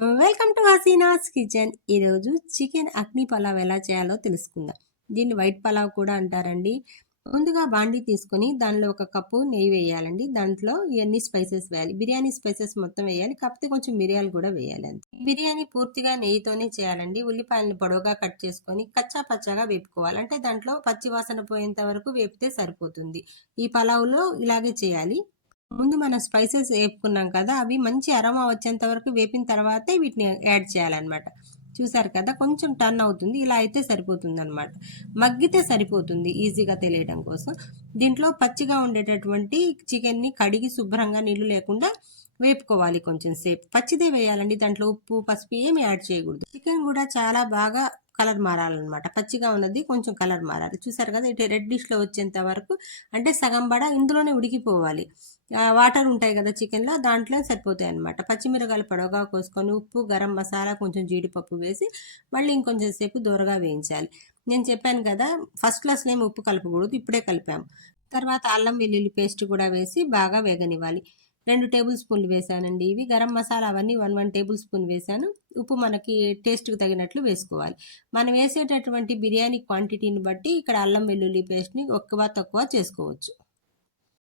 Welcome to Hasina's kitchen. ఈరోజు chicken అగ్ని పలావ్ ఎలా చేయాలో తెలుసుకుందాం. దీన్ని వైట్ పలావ్ కూడా అంటారండి. ముందుగా బాండీ తీసుకొని దానిలో ఒక కప్పు నెయ్యి వేయాలండి. దాంట్లో ఇవన్నీ స్పైసెస్ వేయాలి. బిర్యానీ స్పైసెస్ మొత్తం వేయాలి. కాకపోతే కొంచెం మిరియాలు కూడా వేయాలి అంతే. బిర్యానీ పూర్తిగా నెయ్యితోనే చేయాలండి. ఉల్లిపాయలను పొడవుగా కట్ చేసుకొని కచ్చా పచ్చాగా వేపుకోవాలి. అంటే దాంట్లో పచ్చి వాసన పోయేంత వరకు వేపితే సరిపోతుంది. ఈ పలావ్లో ఇలాగే చేయాలి. ముందు మనం స్పైసెస్ వేపుకున్నాం కదా! అవి మంచి అరోమా వచ్చేంత వరకు వేపిన తర్వాతే వీటిని యాడ్ చేయాలనమాట. చూసారు కదా! కొంచెం టర్న్ అవుతుంది. ఇలా అయితే సరిపోతుందనమాట. మగ్గితే సరిపోతుంది ఈజీగా తెలియడం కోసం. దీంట్లో పచ్చిగా ఉండేటటువంటి చికెన్‌ని కడిగి శుభ్రంగా నీళ్లు లేకుండా వేపుకోవాలి కొంచెం సేపు. పచ్చిదే వేయాలండి. దాంట్లో ఉప్పు, పసుపు ఏమి యాడ్ చేయకూడదు. చికెన్ కూడా చాలా బాగా కలర్ మారాలనమాట. పచ్చిగా ఉన్నది కొంచెం కలర్ మారాలి. చూసారు కదా! ఇటు రెడ్డిష్‌లో వచ్చేంత వరకు అంటే సగం బడ ఇందులోనే ఉడికిపోవాలి. వాటర్ ఉంటాయి కదా చికెన్‌లో దాంట్లో సరిపోతాయన్నమాట. పచ్చిమిరపకాయలు పొడవుగా కోసుకొని ఉప్పు, గరం మసాలా, కొంచెం జీడిపప్పు వేసి మళ్ళీ ఇంకొంచెం సేపు దోరగా వేయించాలి. నేను చెప్పాను కదా! ఫస్ట్‌లో అసలేమి ఉప్పు కలపకూడదు. ఇప్పుడే కలిపాము. తర్వాత అల్లం వెల్లుల్లి పేస్ట్ కూడా వేసి బాగా వేగనివ్వాలి. 2 టేబుల్ స్పూన్లు వేసానండి ఇవి. గరం మసాలా అవన్నీ 1 టేబుల్ స్పూన్ వేసాను. ఉప్పు మనకి టేస్ట్‌కి తగినట్లు వేసుకోవాలి. మనం వేసేటటువంటి బిర్యానీ క్వాంటిటీని బట్టి ఇక్కడ అల్లం వెల్లుల్లి పేస్ట్‌ని ఎక్కువ, తక్కువ చేసుకోవచ్చు.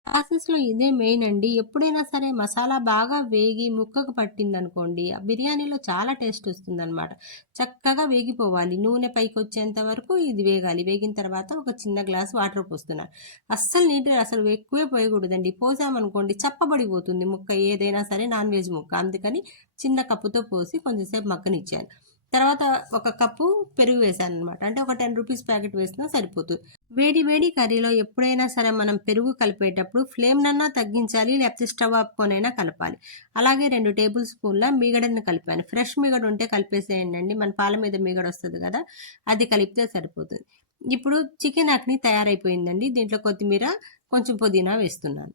ప్రాసెస్‌లో ఇదే మెయిన్ అండి. ఎప్పుడైనా సరే మసాలా బాగా వేగి ముక్కకు పట్టిందనుకోండి, ఆ బిర్యానీలో చాలా టేస్ట్ వస్తుందనమాట. చక్కగా వేగిపోవాలి. నూనె పైకొచ్చేంత వరకు ఇది వేగాలి. వేగిన తర్వాత ఒక చిన్న గ్లాస్ వాటర్ పోస్తున్నాను. అస్సలు నీళ్ళు అసలు ఎక్కువే పోయకూడదండి. పోసామనుకోండి చప్పబడిపోతుంది ముక్క ఏదైనా సరే నాన్ వెజ్ ముక్క. అందుకని చిన్న కప్పుతో పోసి కొంచెం సేపు మగ్గనిచ్చాను. తర్వాత ఒక కప్పు పెరుగు వేశాననమాట. అంటే ఒక 10 రూపీస్ ప్యాకెట్ వేసినా సరిపోతుంది. వేడి వేడి కర్రీలో ఎప్పుడైనా సరే మనం పెరుగు కలిపేటప్పుడు ఫ్లేమ్‌నన్నా తగ్గించాలి. లేకపోతే స్టవ్ ఆపుకొనైనా కలపాలి. అలాగే 2 టేబుల్ స్పూన్ల మీగడని కలిపాను. ఫ్రెష్ మీగడ ఉంటే కలిపేసేయండండి. మన పాల మీద మీగడొస్తది కదా! అది కలిపితే సరిపోతుంది. ఇప్పుడు చికెన్ అక్ని తయారైపోయిందండి. దీంట్లో కొత్తిమీర, కొంచెం పుదీనా వేస్తున్నాను.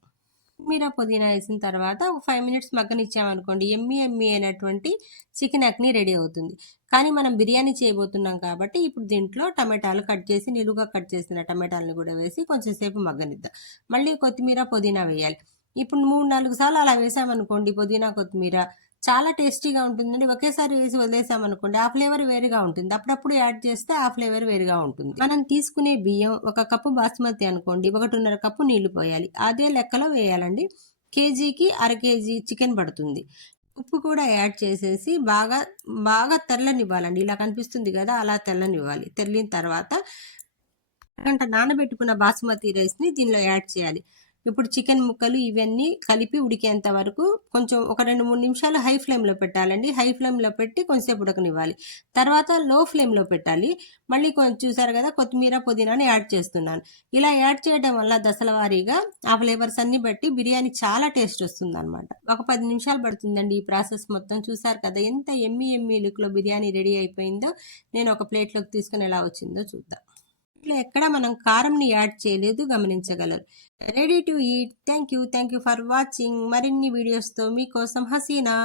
కొత్తిమీర, పుదీనా వేసిన తర్వాత ఒక 5 మినిట్స్ మగ్గనిచ్చామనుకోండి యమ్మీ యమ్మీ అయినటువంటి చికెన్ అక్ని రెడీ అవుతుంది. కానీ మనం బిర్యానీ చేయబోతున్నాం కాబట్టి ఇప్పుడు దీంట్లో టమాటాలు కట్ చేసి నిలువుగా కట్ చేసిన టమాటాలను కూడా వేసి కొంచెం సేపు మగ్గనిద్దాం. మళ్ళీ కొత్తిమీర, పుదీనా వేయాలి. ఇప్పుడు 3, 4 సార్లు అలా వేసామనుకోండి పుదీనా, కొత్తిమీర చాలా టేస్టీగా ఉంటుందండి. ఒకేసారి వేసి వదిలేసామనుకోండి ఆ ఫ్లేవర్ వేరుగా ఉంటుంది. అప్పుడప్పుడు యాడ్ చేస్తే ఆ ఫ్లేవర్ వేరుగా ఉంటుంది. మనం తీసుకునే బియ్యం ఒక కప్పు బాస్మతి అనుకోండి 1.5 కప్పు నీళ్లు పోయాలి. అదే లెక్కలో వేయాలండి. కేజీకి అర కేజీ చికెన్ పడుతుంది. ఉప్పు కూడా యాడ్ చేసేసి బాగా బాగా తెల్లనివ్వాలండి. ఇలా కనిపిస్తుంది కదా! అలా తెల్లనివ్వాలి. తెల్లిన తర్వాత గంట నానబెట్టుకున్న బాస్మతి రైస్‌ని దీనిలో యాడ్ చేయాలి. ఇప్పుడు చికెన్ ముక్కలు ఇవన్నీ కలిపి ఉడికేంత వరకు కొంచెం ఒక 2, 3 నిమిషాలు హై ఫ్లేమ్‌లో పెట్టాలండి. హై ఫ్లేమ్‌లో పెట్టి కొంచెంసేపు ఉడకనివ్వాలి. తర్వాత లో ఫ్లేమ్‌లో పెట్టాలి. మళ్ళీ చూసారు కదా! కొత్తిమీర, పుదీనాని యాడ్ చేస్తున్నాను. ఇలా యాడ్ చేయడం వల్ల దశల వారీగా ఆ ఫ్లేవర్స్ అన్నీ బట్టి బిర్యానీ చాలా టేస్ట్ వస్తుందనమాట. ఒక 10 నిమిషాలు పడుతుందండి ఈ ప్రాసెస్ మొత్తం. చూసారు కదా! ఎంత యమ్మీ యమ్మీ లుక్‌లో బిర్యానీ రెడీ అయిపోయిందో. నేను ఒక ప్లేట్‌లోకి తీసుకొని ఎలా వచ్చిందో చూద్దాం. ఇట్లా ఎక్కడ మనం కారంని యాడ్ చేయలేదు గమనించగలరు. Ready to eat. Thank you for watching. మరిన్ని వీడియోస్‌తో మీకోసం హసీనా.